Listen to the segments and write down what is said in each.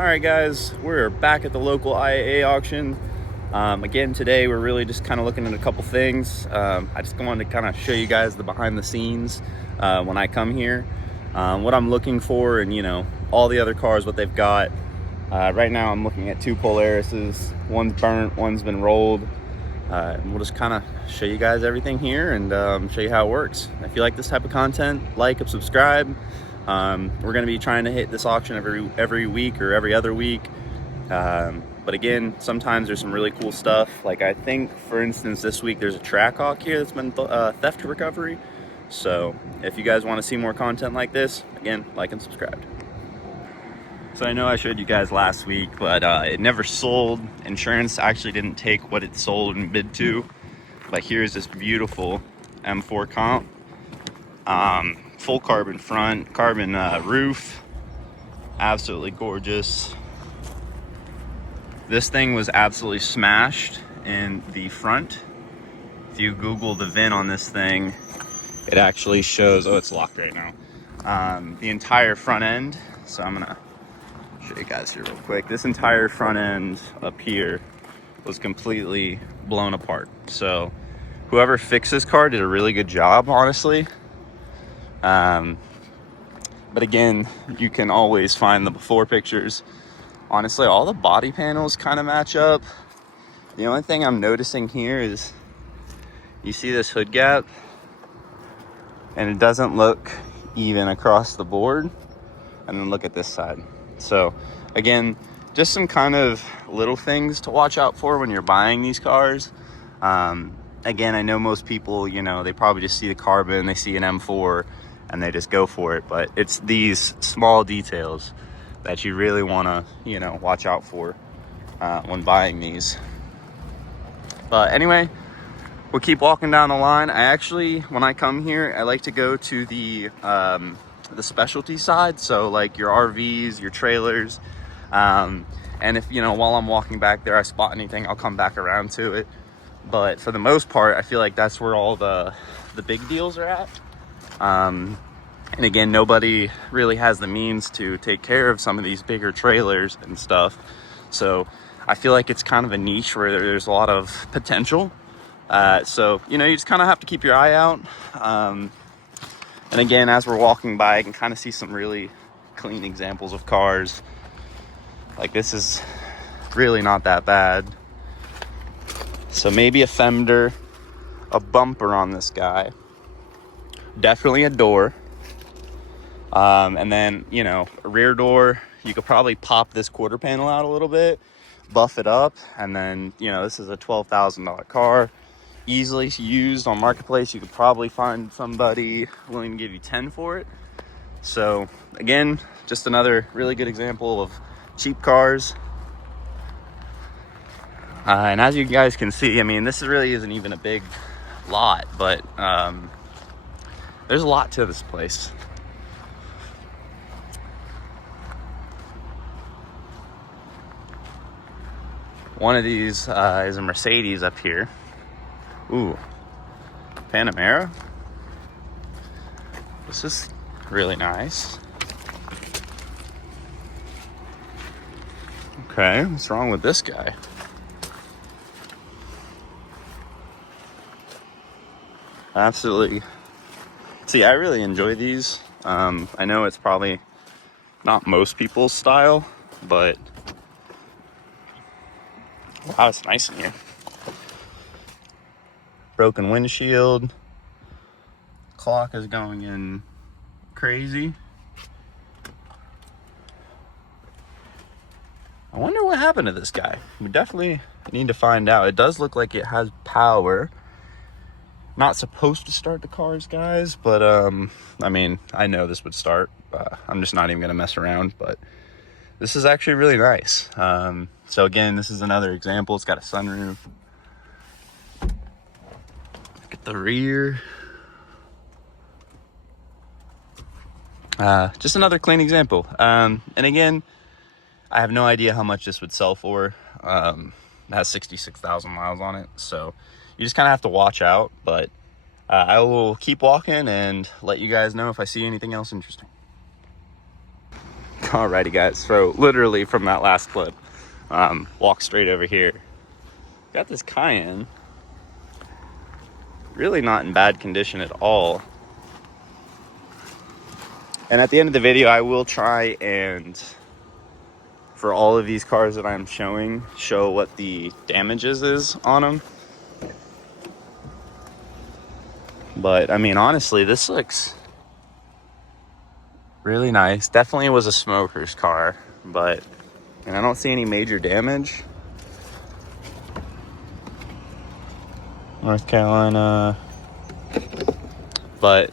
All right, guys, we're back at the local IAA auction. Again, today we're really just kind of looking at a couple things. I just wanted to kind of show you guys the behind the scenes when I come here, what I'm looking for, and all the other cars, what they've got. Right now I'm looking at two Polarises. One's burnt, one's been rolled. And we'll just kind of show you guys everything here and show you how it works. If you like this type of content, like and subscribe. We're going to be trying to hit this auction every week or every other week. But again, sometimes there's some really cool stuff. Like I think, for instance, this week there's a Trackhawk here that's been theft recovery. So if you guys want to see more content like this, again, like and subscribe. So I know I showed you guys last week, but it never sold. Insurance actually didn't take what it sold and bid to. But here's this beautiful M4 comp. Full carbon front, carbon roof, absolutely gorgeous. This thing was absolutely smashed in the front. If you Google the VIN on this thing, it actually shows, oh, it's locked right now, the entire front end. So I'm gonna show you guys here real quick. This entire front end up here was completely blown apart. So whoever fixed this car did a really good job, honestly. But again, you can always find the before pictures. Honestly, all the body panels kind of match up. The only thing I'm noticing here is you see this hood gap and it doesn't look even across the board. And then look at this side. So again, just some kind of little things to watch out for when you're buying these cars. Again, I know most people, they probably just see the carbon, they see an M4 and they just go for it. But it's these small details that you really want to, watch out for when buying these. But anyway, we'll keep walking down the line. When I come here, I like to go to the specialty side. So like your RVs, your trailers. And if, while I'm walking back there, I spot anything, I'll come back around to it. But for the most part, I feel like that's where all the big deals are at. And again, nobody really has the means to take care of some of these bigger trailers and stuff. So I feel like it's kind of a niche where there's a lot of potential. So, you just kind of have to keep your eye out. And again, as we're walking by, I can kind of see some really clean examples of cars. Like this is really not that bad. So maybe a fender, a bumper on this guy, definitely a door. And then, a rear door, you could probably pop this quarter panel out a little bit, buff it up. And then, this is a $12,000 car, easily used on Marketplace. You could probably find somebody willing to give you 10 for it. So again, just another really good example of cheap cars. And as you guys can see, this really isn't even a big lot, but there's a lot to this place. One of these is a Mercedes up here. Ooh, Panamera. This is really nice. Okay, what's wrong with this guy? Absolutely. See, I really enjoy these. I know it's probably not most people's style, but wow, it's nice in here. Broken windshield. Clock is going in crazy. I wonder what happened to this guy. We definitely need to find out. It does look like it has power. Not supposed to start the cars, guys, but I know this would start. I'm just not even gonna mess around, but this is actually really nice. So again, this is another example. It's got a sunroof. Look at the rear. Just another clean example. And again, I have no idea how much this would sell for. It has 66,000 miles on it, so you just kind of have to watch out. But I will keep walking and let you guys know if I see anything else interesting. Alrighty guys, so literally from that last clip, walk straight over here. Got this Cayenne, really not in bad condition at all. And at the end of the video, I will try and, for all of these cars that I'm showing, show what the damages is on them. But I mean, honestly, this looks really nice. Definitely was a smoker's car, but and I don't see any major damage. North Carolina. But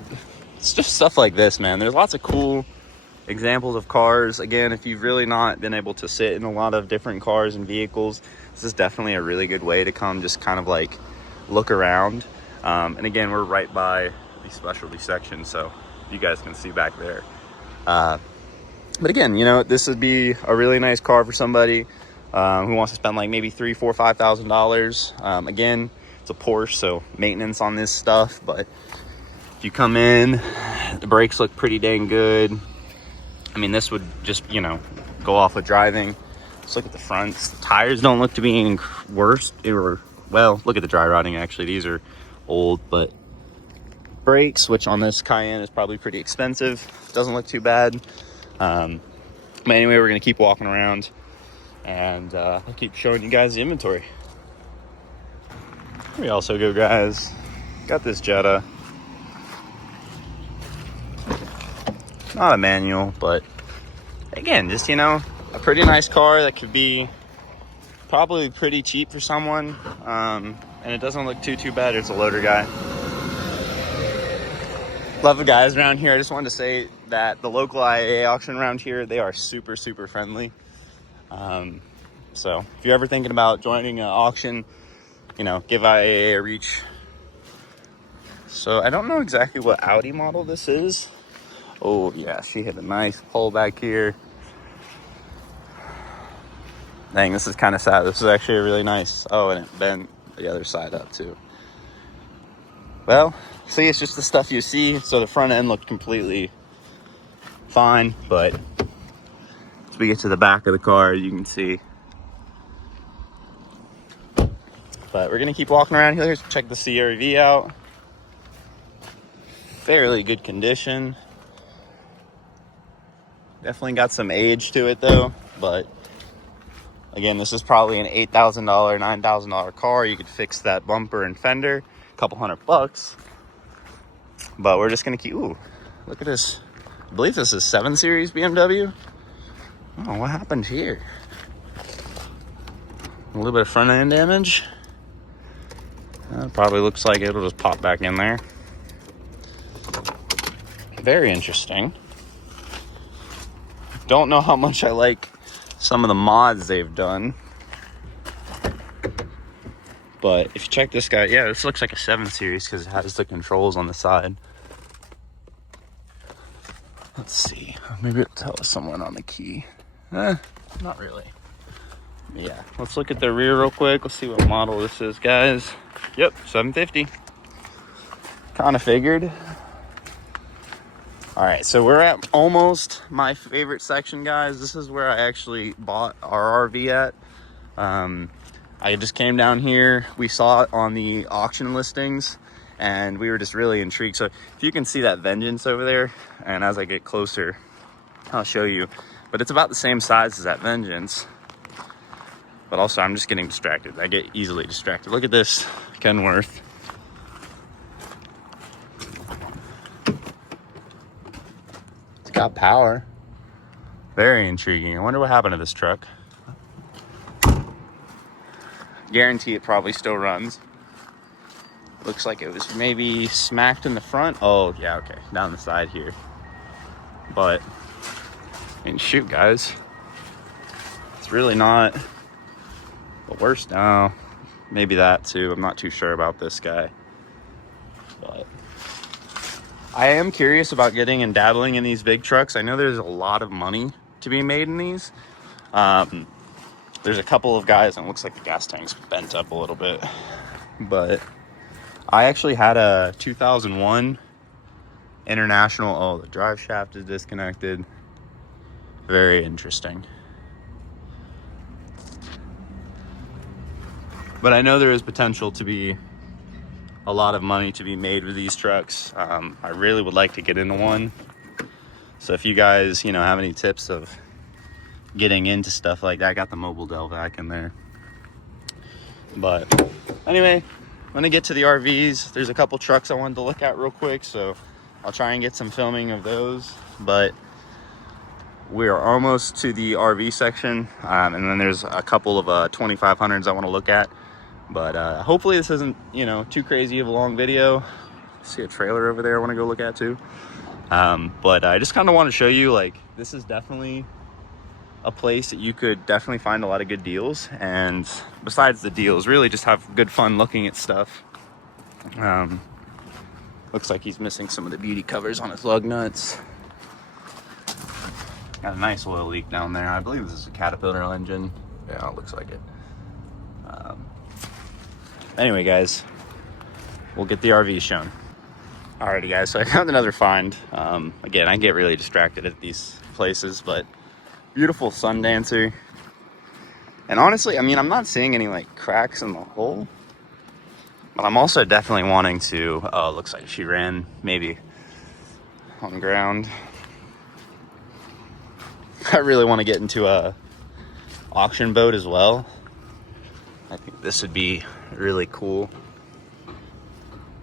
it's just stuff like this, man. There's lots of cool examples of cars. Again, if you've really not been able to sit in a lot of different cars and vehicles, this is definitely a really good way to come just kind of like look around. And again, we're right by the specialty section, so you guys can see back there. But again, you know, this would be a really nice car for somebody who wants to spend like maybe $3,000, $4,000, $5,000. Again, it's a Porsche, so maintenance on this stuff. But if you come in, the brakes look pretty dang good. I mean, this would just, you know, go off with driving. Let's look at the fronts. The tires don't look to be any worse. Well, look at the dry rotting, actually. These are old, but brakes, which on this Cayenne is probably pretty expensive, doesn't look too bad. But anyway, we're gonna keep walking around and I'll keep showing you guys the inventory. Here we also go, guys. Got this Jetta. Not a manual, but again, just, you know, a pretty nice car that could be probably pretty cheap for someone. And it doesn't look too bad. It's a loader guy. Love the guys around here. I just wanted to say that the local IAA auction around here, they are super friendly. So if you're ever thinking about joining an auction, you know, give IAA a reach. So I don't know exactly what Audi model this is. Oh yeah, she hit a nice pole back here. Dang, this is kind of sad. This is actually really nice. Oh, and it bent the other side up too. Well, see, it's just the stuff you see. So the front end looked completely fine, but as we get to the back of the car, you can see. But we're gonna keep walking around here. Check the CRV out. Fairly good condition. Definitely got some age to it though, but again, this is probably an $8,000, $9,000 car. You could fix that bumper and fender, a couple $100. But we're just gonna keep, ooh, look at this. I believe this is 7 Series BMW. Oh, what happened here? A little bit of front end damage. Probably looks like it'll just pop back in there. Very interesting. Don't know how much I like some of the mods they've done. But if you check this guy, yeah, this looks like a 7 Series because it has the controls on the side. Let's see. Maybe it'll tell us someone on the key. Not really. Yeah, let's look at the rear real quick. Let's see what model this is, guys. Yep, 750. Kind of figured. All right, so we're at almost my favorite section, guys. This is where I actually bought our RV at. I just came down here. We saw it on the auction listings, and we were just really intrigued. So if you can see that Vengeance over there, and as I get closer, I'll show you. But it's about the same size as that Vengeance. But also, I'm just getting distracted. I get easily distracted. Look at this Kenworth. It's got power. Very intriguing. I wonder what happened to this truck. Guarantee it probably still runs. Looks like it was maybe smacked in the front. Oh, yeah, okay. Down the side here. But, I mean, shoot, guys. It's really not the worst. No, maybe that too. I'm not too sure about this guy. But I am curious about getting and dabbling in these big trucks. I know there's a lot of money to be made in these. There's a couple of guys, and it looks like the gas tank's bent up a little bit. But I actually had a 2001 International. Oh, the drive shaft is disconnected. Very interesting. But I know there is potential to be a lot of money to be made with these trucks. I really would like to get into one. So if you guys, you know, have any tips of getting into stuff like that, I got the mobile Delvac in there. But anyway, I'm gonna get to the RVs. There's a couple trucks I wanted to look at real quick, so I'll try and get some filming of those. But we're almost to the RV section, and then there's a couple of 2500s I want to look at. But hopefully this isn't, you know, too crazy of a long video. See a trailer over there I want to go look at too. But I just kind of want to show you, like, this is definitely a place that you could definitely find a lot of good deals. And besides the deals, really just have good fun looking at stuff. Looks like he's missing some of the beauty covers on his lug nuts. Got a nice oil leak down there. I believe this is a Caterpillar engine. Yeah, it looks like it. Anyway, guys, we'll get the RV shown. Alrighty, guys, so I found another find. Again, I get really distracted at these places, but beautiful Sundancer. And honestly, I mean, I'm not seeing any like cracks in the hull, but I'm also definitely wanting to, oh, it looks like she ran maybe on the ground. I really want to get into a auction boat as well. I think this would be really cool,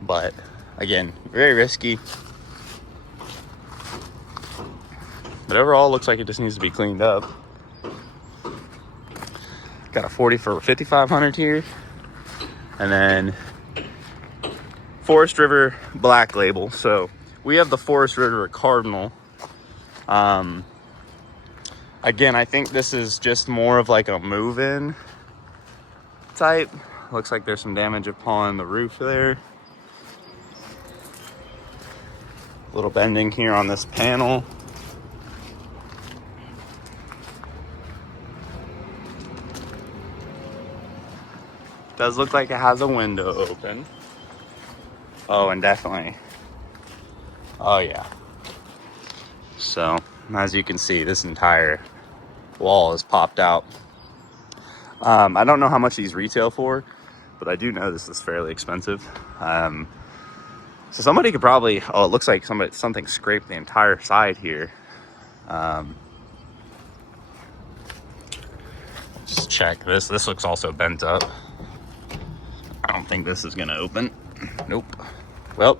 but again, very risky. But overall, looks like it just needs to be cleaned up. Got a 40 for 5500 here, and then Forest River Black Label. So we have the Forest River Cardinal. Again, I think this is just more of like a move-in type. Looks like there's some damage upon the roof there. A little bending here on this panel. Does look like it has a window open. Oh, and definitely. Oh yeah. So, as you can see, this entire wall is popped out. I don't know how much these retail for, but I do know this is fairly expensive. So somebody could probably, oh, it looks like something scraped the entire side here. Just check this. This looks also bent up. I don't think this is gonna open. Nope. Well,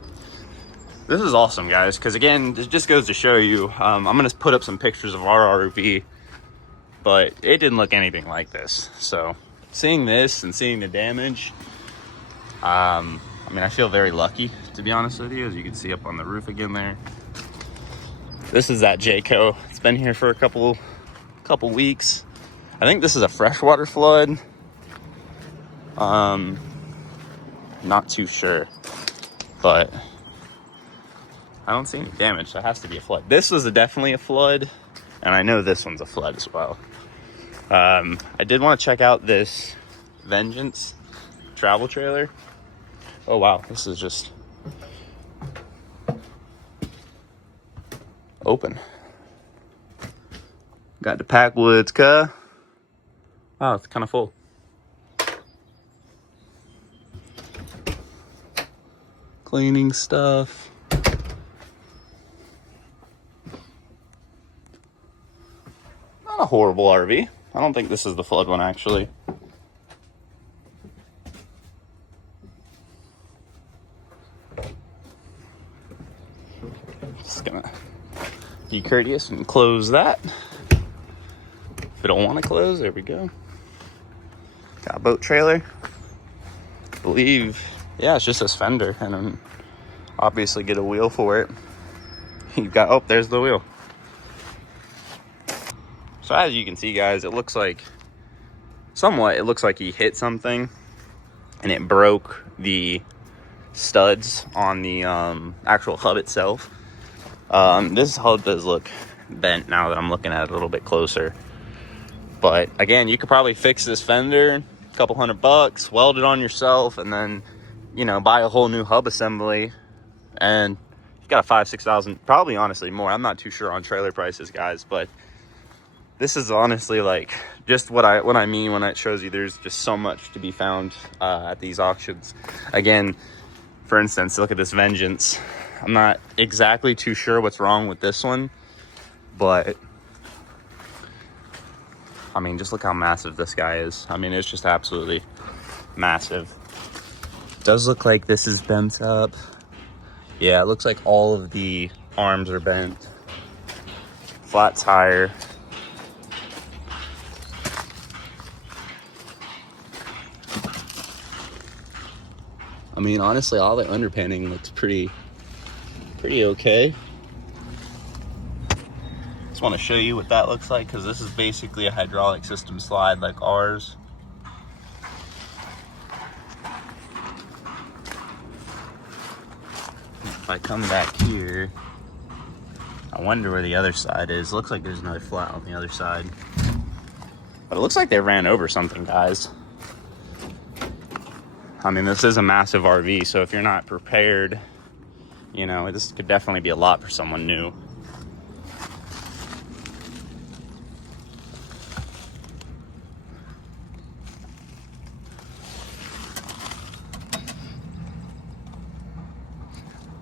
this is awesome, guys, because again, this just goes to show you, I'm gonna put up some pictures of our RV, but it didn't look anything like this. So seeing this and seeing the damage, I mean, I feel very lucky, to be honest with you. As you can see up on the roof again there. This is that Jayco. It's been here for a couple weeks. I think this is a freshwater flood. Not too sure, but I don't see any damage. That has to be a flood. This was definitely a flood, and I know this one's a flood as well. I did want to check out this Vengeance travel trailer. Oh wow, this is just open. Got the Packwoods car. Wow, it's kind of full. Cleaning stuff. Not a horrible RV. I don't think this is the flood one, actually. Just gonna be courteous and close that. If you don't want to close, there we go. Got a boat trailer. I believe, yeah, it's just this fender, and then obviously get a wheel for it. You've got, oh, there's the wheel. So as you can see, guys, it looks like it looks like he hit something and it broke the studs on the actual hub itself. This hub does look bent now that I'm looking at it a little bit closer. But again, you could probably fix this fender, a couple $100, weld it on yourself, and then, you know, buy a whole new hub assembly, and you've got a 5,000-6,000, probably honestly more. I'm not too sure on trailer prices, guys, but this is honestly like just what I mean when it shows you there's just so much to be found at these auctions. Again, for instance, look at this Vengeance. I'm not exactly too sure what's wrong with this one, but I mean, just look how massive this guy is. I mean, it's just absolutely massive. Does look like this is bent up. Yeah, it looks like all of the arms are bent. Flat tire. I mean, honestly, all the underpinning looks pretty okay. Just want to show you what that looks like, because this is basically a hydraulic system slide like ours. If I come back here, I wonder where the other side is. Looks like there's another flat on the other side. But it looks like they ran over something, guys. I mean, this is a massive RV, so if you're not prepared, you know, this could definitely be a lot for someone new.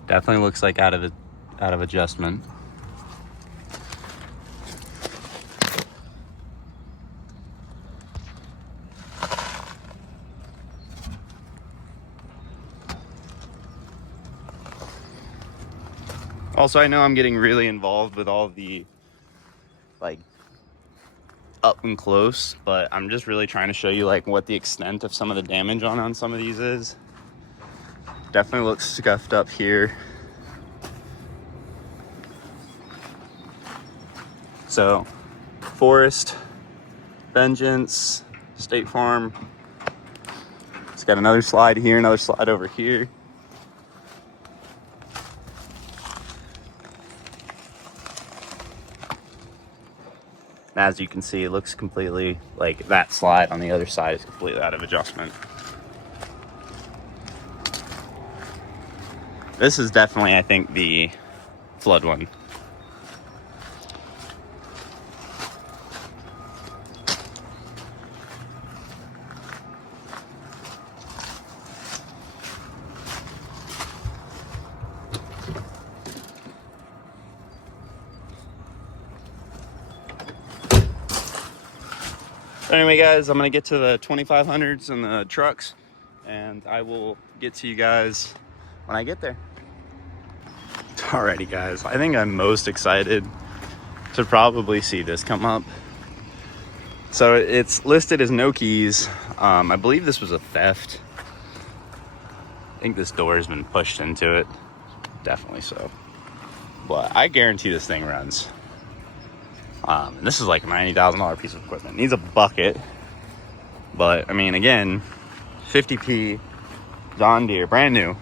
Definitely looks like out of adjustment. Also, I know I'm getting really involved with all the like up and close, but I'm just really trying to show you like what the extent of some of the damage on some of these is. Definitely looks scuffed up here. So, Forest, Vengeance, State Farm. It's got another slide here, another slide over here. As you can see, it looks completely like that slide on the other side is completely out of adjustment. This is definitely, I think, the flood one. Anyway, guys, I'm gonna get to the 2500s and the trucks, and I will get to you guys when I get there. Alrighty, guys, I think I'm most excited to probably see this come up. So it's listed as no keys. I believe this was a theft. I think this door has been pushed into it. Definitely so. But I guarantee this thing runs. And this is like a $90,000 piece of equipment. It needs a bucket. But, I mean, again, 50p John Deere, brand new.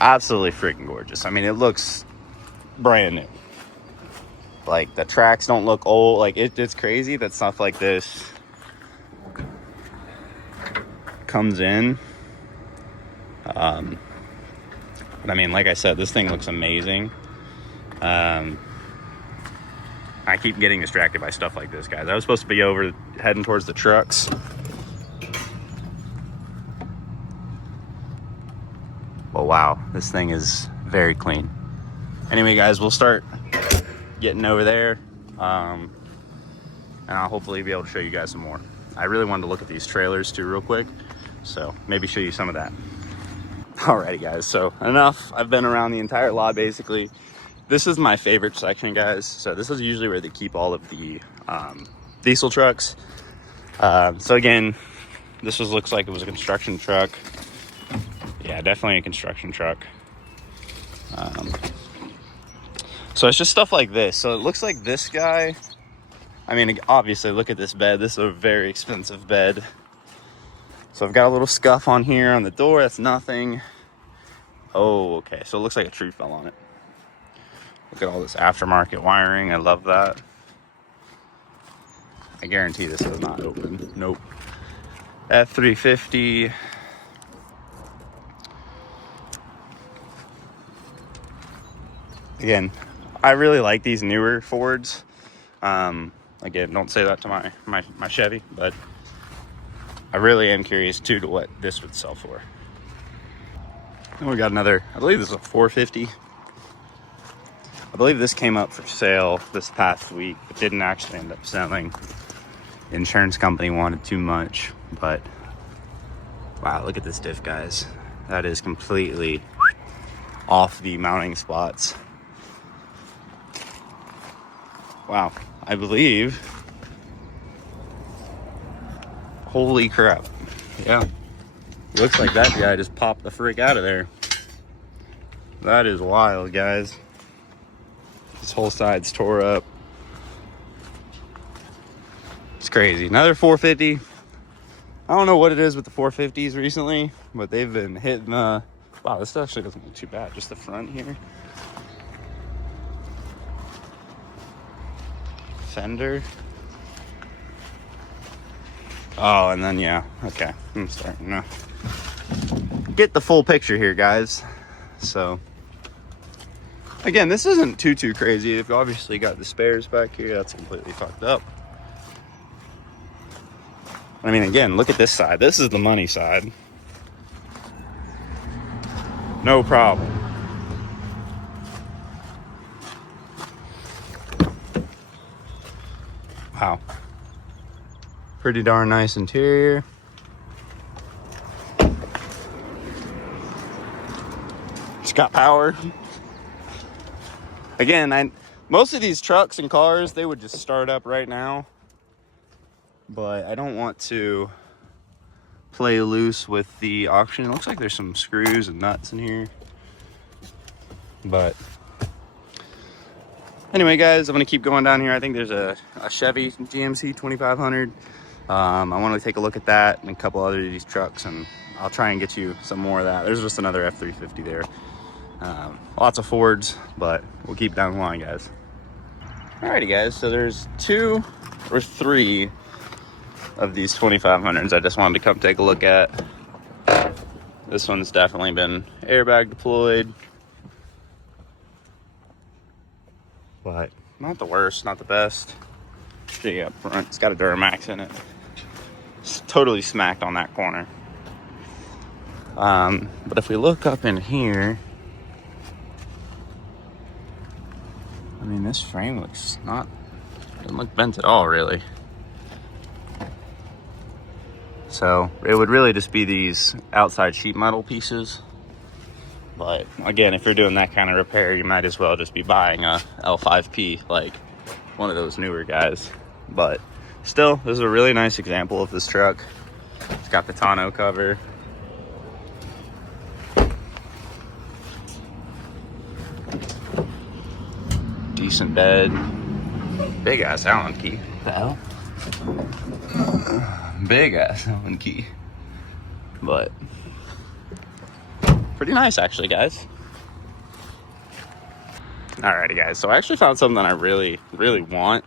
Absolutely freaking gorgeous. I mean, it looks brand new. Like, the tracks don't look old. Like, it's crazy that stuff like this comes in. But, I mean, like I said, this thing looks amazing. I keep getting distracted by stuff like this, guys. I was supposed to be over heading towards the trucks. Well, wow, this thing is very clean. Anyway, guys, we'll start getting over there. And I'll hopefully be able to show you guys some more. I really wanted to look at these trailers too real quick. So maybe show you some of that. Alrighty, guys, so enough. I've been around the entire lot, basically. This is my favorite section, guys. So this is usually where they keep all of the diesel trucks. So again, this looks like it was a construction truck. Yeah, definitely a construction truck. So it's just stuff like this. So it looks like this guy, I mean, obviously look at this bed. This is a very expensive bed. So I've got a little scuff on here on the door. That's nothing. Oh, okay. So it looks like a tree fell on it. Look at all this aftermarket wiring. I love that. I guarantee this is not open. Nope. F350. Again, I really like these newer Fords. Again, don't say that to my Chevy, but I really am curious too to what this would sell for. And we got another, I believe this is a 450. I believe this came up for sale this past week, but didn't actually end up selling. The insurance company wanted too much, but wow, look at this diff, guys. That is completely off the mounting spots. Wow, I believe. Holy crap. Yeah. Looks like that guy just popped the frick out of there. That is wild, guys. This whole side's tore up. It's crazy. Another 450. I don't know what it is with the 450s recently, but they've been hitting wow, this actually doesn't look too bad. Just the front here. Fender. Oh, and then yeah, okay. I'm starting to get the full picture here, guys. So again, this isn't too crazy. You've obviously got the spares back here. That's completely fucked up. I mean, again, look at this side. This is the money side. No problem. Wow. Pretty darn nice interior. It's got power. Again, most of these trucks and cars, they would just start up right now. But I don't want to play loose with the auction. It looks like there's some screws and nuts in here. But anyway, guys, I'm going to keep going down here. I think there's a Chevy GMC 2500. I want to take a look at that and a couple other of these trucks, and I'll try and get you some more of that. There's just another F350 there. Lots of Fords, but we'll keep down the line, guys. Alrighty, guys, so there's 2 or 3 of these 2500s I just wanted to come take a look at. This one's definitely been airbag deployed, but not the worst, not the best. See up front, it's got a Duramax in it. It's totally smacked on that corner. But if we look up in here, I mean, this frame doesn't look bent at all, really. So it would really just be these outside sheet metal pieces. But again, if you're doing that kind of repair, you might as well just be buying a L5P, like one of those newer guys. But still, this is a really nice example of this truck. It's got the tonneau cover. Decent bed. Big ass Allen key. What the hell? Big ass Allen key. But pretty nice, actually, guys. Alrighty, guys, so I actually found something that I really want.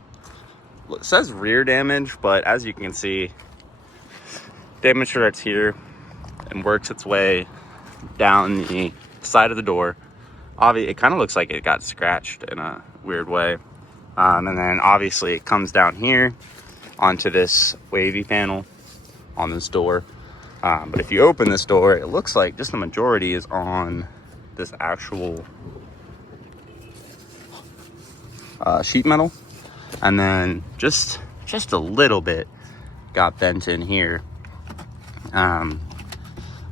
It says rear damage, but as you can see, damage starts here and works its way down the side of the door. Obviously, it kind of looks like it got scratched in a weird way. And then obviously it comes down here onto this wavy panel on this door. But if you open this door, it looks like just the majority is on this actual sheet metal. And then just a little bit got bent in here. And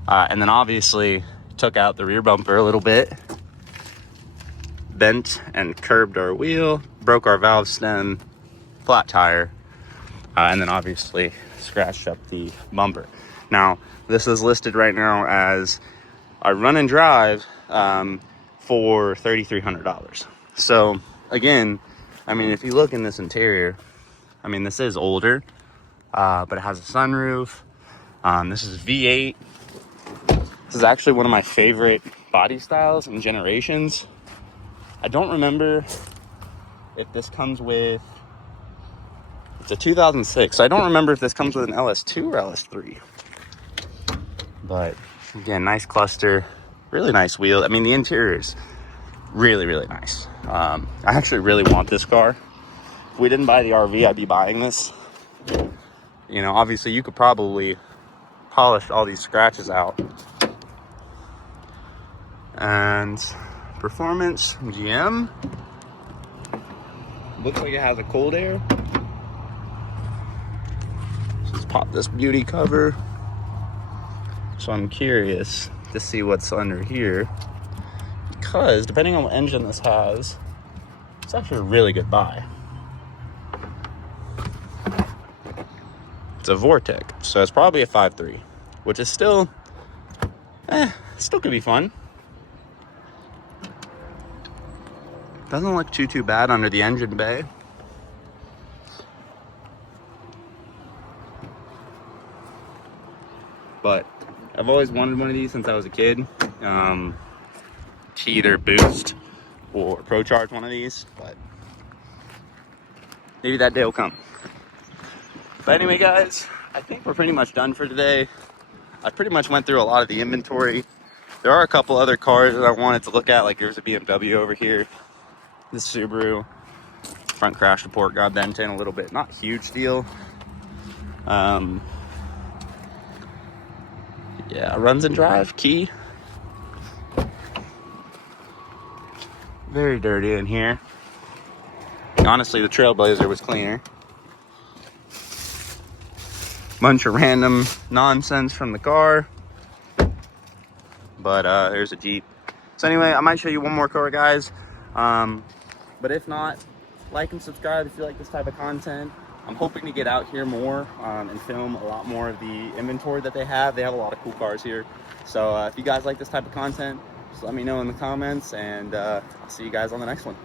then obviously took out the rear bumper a little bit. Bent and curbed our wheel, broke our valve stem, flat tire, and then obviously scratched up the bumper. Now, this is listed right now as a run and drive for $3,300. So again, I mean, if you look in this interior, I mean, this is older, but it has a sunroof. This is V8. This is actually one of my favorite body styles and generations. I don't remember if this comes with, it's a 2006. So I don't remember if this comes with an LS2 or LS3. But again, nice cluster, really nice wheel. I mean, the interior is really nice. I actually really want this car. we didn't buy the RV, I'd be buying this. You know, obviously you could probably polish all these scratches out. And performance GM. Looks like it has a cold air. So let's pop this beauty cover. So I'm curious to see what's under here, because depending on what engine this has, it's actually a really good buy. It's a Vortec, so it's probably a 5.3, which is still could be fun. Doesn't look too bad under the engine bay. But I've always wanted one of these since I was a kid. To either boost or pro charge one of these, but maybe that day will come. But anyway, guys, I think we're pretty much done for today. I pretty much went through a lot of the inventory. There are a couple other cars that I wanted to look at, like there's a BMW over here, this Subaru. Front crash report got bent in a little bit, not a huge deal. Yeah, runs and drive, key. Very dirty in here. Honestly, the Trailblazer was cleaner. Bunch of random nonsense from the car. But there's a Jeep. So anyway, I might show you one more car, guys. But if not, like and subscribe if you like this type of content. I'm hoping to get out here more and film a lot more of the inventory that they have. They have a lot of cool cars here. So if you guys like this type of content, just let me know in the comments, and I'll see you guys on the next one.